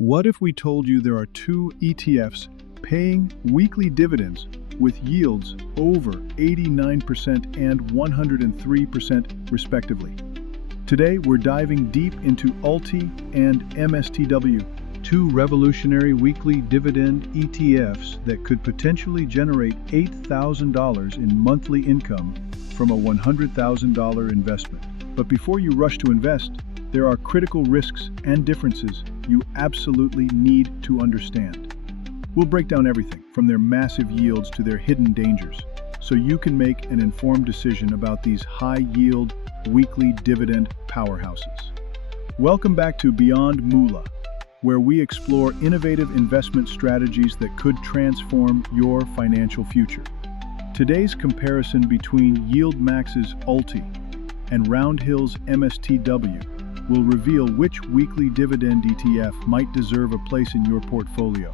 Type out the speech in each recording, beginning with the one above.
What if we told you there are two ETFs paying weekly dividends with yields over 89% and 103% respectively? Today, we're diving deep into ULTY and MSTW, two revolutionary weekly dividend ETFs that could potentially generate $8,000 in monthly income from a $100,000 investment. But before you rush to invest, there are critical risks and differences you absolutely need to understand. We'll break down everything from their massive yields to their hidden dangers, so you can make an informed decision about these high-yield weekly dividend powerhouses. Welcome back to Beyond Moolah, where we explore innovative investment strategies that could transform your financial future. Today's comparison between YieldMax's ULTY and Roundhill's MSTW will reveal which weekly dividend ETF might deserve a place in your portfolio.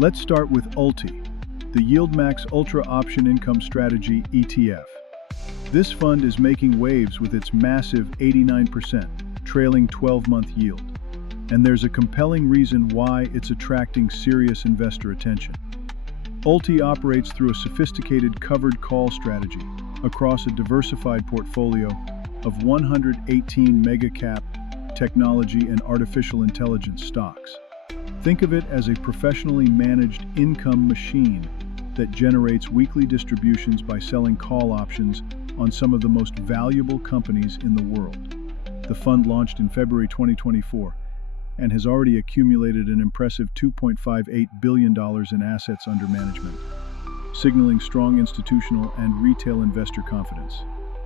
Let's start with ULTY, the YieldMax Ultra Option Income Strategy ETF. This fund is making waves with its massive 89% trailing 12-month yield, and there's a compelling reason why it's attracting serious investor attention. ULTY operates through a sophisticated covered call strategy across a diversified portfolio of 118 mega-cap technology and artificial intelligence stocks. Think of it as a professionally managed income machine that generates weekly distributions by selling call options on some of the most valuable companies in the world. The fund launched in February 2024 and has already accumulated an impressive $2.58 billion in assets under management, signaling strong institutional and retail investor confidence.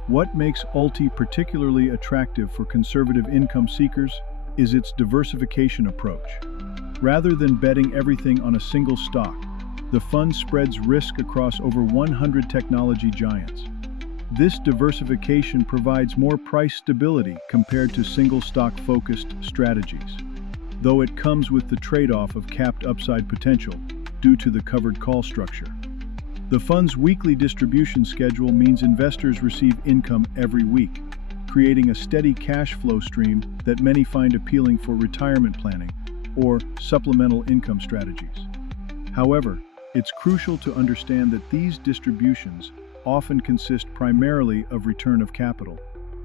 What makes ULTY particularly attractive for conservative income seekers is its diversification approach. Rather than betting everything on a single stock, the fund spreads risk across over 100 technology giants. This diversification provides more price stability compared to single stock-focused strategies, though it comes with the trade-off of capped upside potential due to the covered call structure. The fund's weekly distribution schedule means investors receive income every week, creating a steady cash flow stream that many find appealing for retirement planning or supplemental income strategies. However, it's crucial to understand that these distributions often consist primarily of return of capital,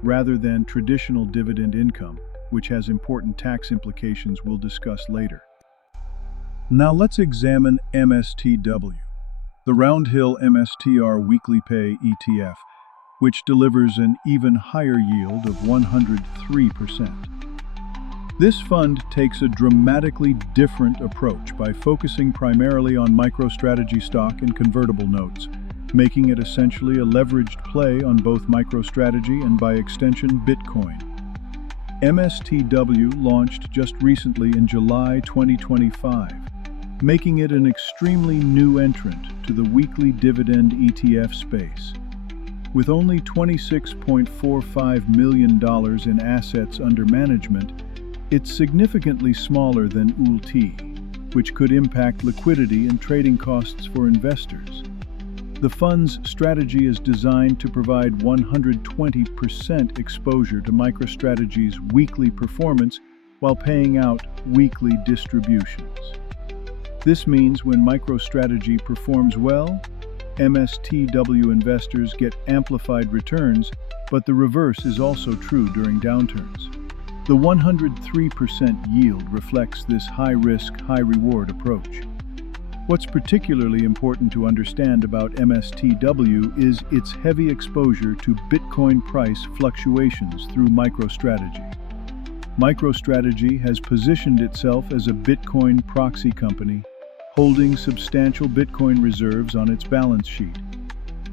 rather than traditional dividend income, which has important tax implications we'll discuss later. Now let's examine MSTW, the Roundhill MSTR WeeklyPay ETF, which delivers an even higher yield of 103%. This fund takes a dramatically different approach by focusing primarily on MicroStrategy stock and convertible notes, making it essentially a leveraged play on both MicroStrategy and, by extension, Bitcoin. MSTW launched just recently in July 2025, making it an extremely new entrant to the weekly dividend ETF space. With only $26.45 million in assets under management, it's significantly smaller than ULTY, which could impact liquidity and trading costs for investors. The fund's strategy is designed to provide 120% exposure to MicroStrategy's weekly performance while paying out weekly distributions. This means when MicroStrategy performs well, MSTW investors get amplified returns, but the reverse is also true during downturns. The 103% yield reflects this high-risk, high-reward approach. What's particularly important to understand about MSTW is its heavy exposure to Bitcoin price fluctuations through MicroStrategy. MicroStrategy has positioned itself as a Bitcoin proxy company, holding substantial Bitcoin reserves on its balance sheet.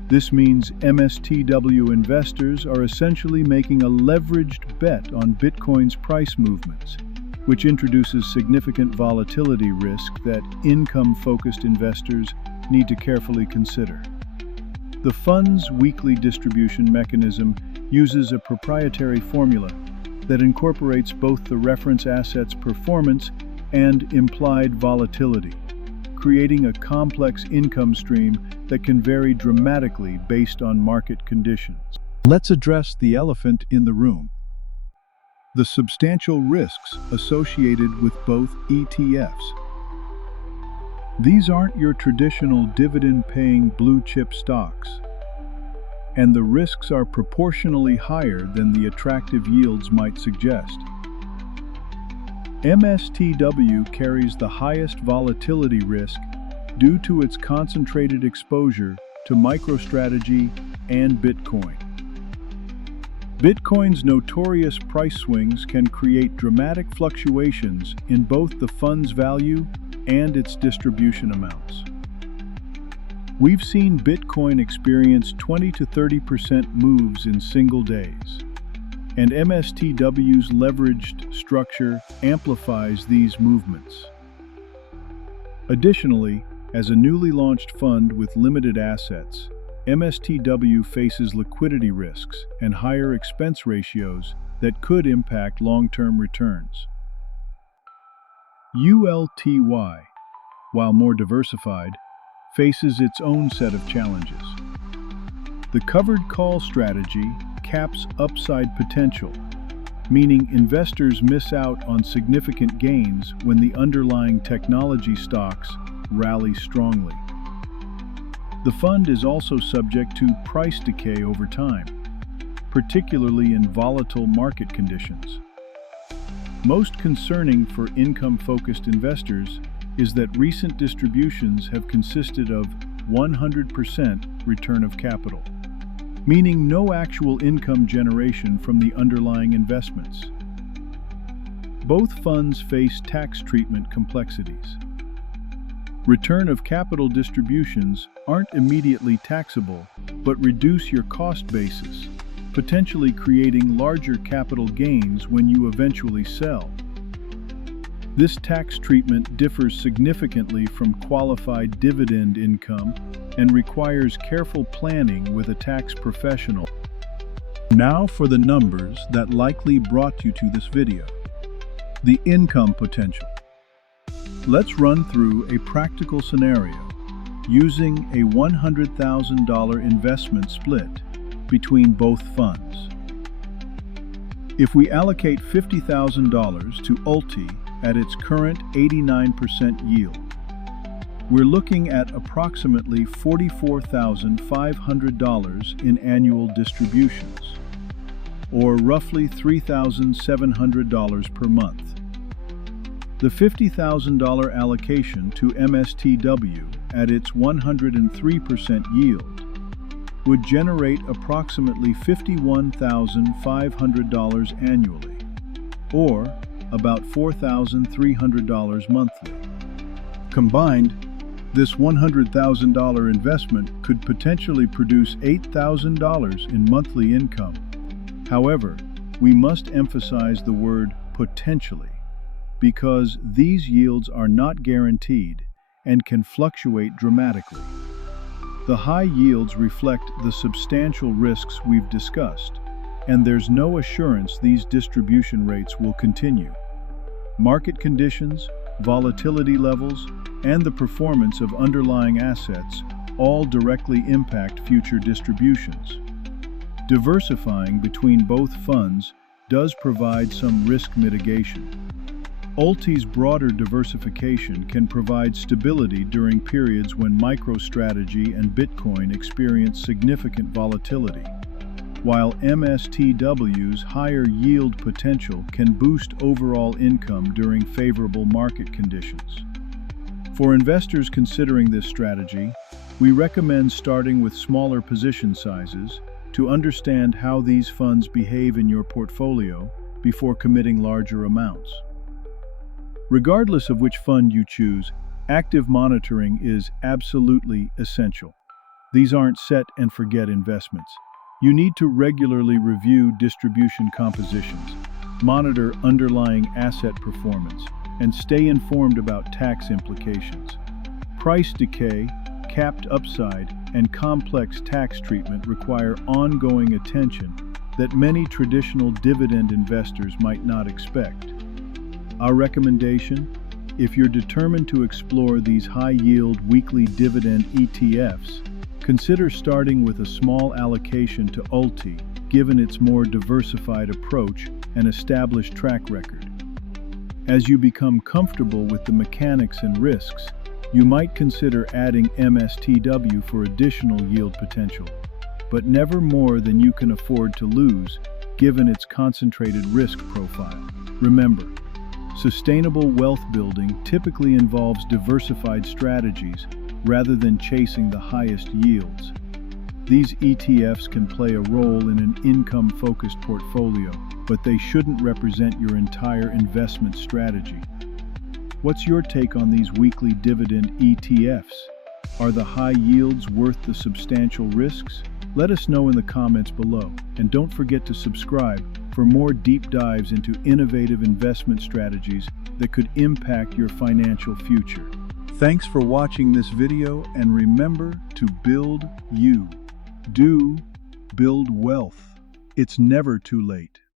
This means MSTW investors are essentially making a leveraged bet on Bitcoin's price movements, which introduces significant volatility risk that income-focused investors need to carefully consider. The fund's weekly distribution mechanism uses a proprietary formula that incorporates both the reference asset's performance and implied volatility, creating a complex income stream that can vary dramatically based on market conditions. Let's address the elephant in the room: the substantial risks associated with both ETFs. These aren't your traditional dividend-paying blue-chip stocks, and the risks are proportionally higher than the attractive yields might suggest. MSTW carries the highest volatility risk due to its concentrated exposure to MicroStrategy and Bitcoin. Bitcoin's notorious price swings can create dramatic fluctuations in both the fund's value and its distribution amounts. We've seen Bitcoin experience 20 to 30% moves in single days, and MSTW's leveraged structure amplifies these movements. Additionally, as a newly launched fund with limited assets, MSTW faces liquidity risks and higher expense ratios that could impact long-term returns. ULTY, while more diversified, faces its own set of challenges. The covered call strategy caps upside potential, meaning investors miss out on significant gains when the underlying technology stocks rally strongly. The fund is also subject to price decay over time, particularly in volatile market conditions. Most concerning for income-focused investors is that recent distributions have consisted of 100% return of capital, meaning no actual income generation from the underlying investments. Both funds face tax treatment complexities. Return of capital distributions aren't immediately taxable, but reduce your cost basis, potentially creating larger capital gains when you eventually sell. This tax treatment differs significantly from qualified dividend income and requires careful planning with a tax professional. Now for the numbers that likely brought you to this video. The income potential. Let's run through a practical scenario using a $100,000 investment split between both funds. If we allocate $50,000 to ULTY at its current 89% yield, we're looking at approximately $44,500 in annual distributions, or roughly $3,700 per month. The $50,000 allocation to MSTW at its 103% yield would generate approximately $51,500 annually, or about $4,300 monthly. Combined, this $100,000 investment could potentially produce $8,000 in monthly income. However, we must emphasize the word potentially, because these yields are not guaranteed and can fluctuate dramatically. The high yields reflect the substantial risks we've discussed, and there's no assurance these distribution rates will continue. Market conditions, volatility levels, and the performance of underlying assets all directly impact future distributions. Diversifying between both funds does provide some risk mitigation. ULTY's broader diversification can provide stability during periods when MicroStrategy and Bitcoin experience significant volatility, while MSTW's higher yield potential can boost overall income during favorable market conditions. For investors considering this strategy, we recommend starting with smaller position sizes to understand how these funds behave in your portfolio before committing larger amounts. Regardless of which fund you choose, active monitoring is absolutely essential. These aren't set and forget investments. You need to regularly review distribution compositions, monitor underlying asset performance, and stay informed about tax implications. Price decay, capped upside, and complex tax treatment require ongoing attention that many traditional dividend investors might not expect. Our recommendation: if you're determined to explore these high-yield weekly dividend ETFs, consider starting with a small allocation to ULTY, given its more diversified approach and established track record. As you become comfortable with the mechanics and risks, you might consider adding MSTW for additional yield potential, but never more than you can afford to lose, given its concentrated risk profile. Remember, sustainable wealth building typically involves diversified strategies rather than chasing the highest yields. These ETFs can play a role in an income-focused portfolio, but they shouldn't represent your entire investment strategy. What's your take on these weekly dividend ETFs? Are the high yields worth the substantial risks? Let us know in the comments below, and don't forget to subscribe for more deep dives into innovative investment strategies that could impact your financial future. Thanks for watching this video, and remember to build you. Build wealth. It's never too late.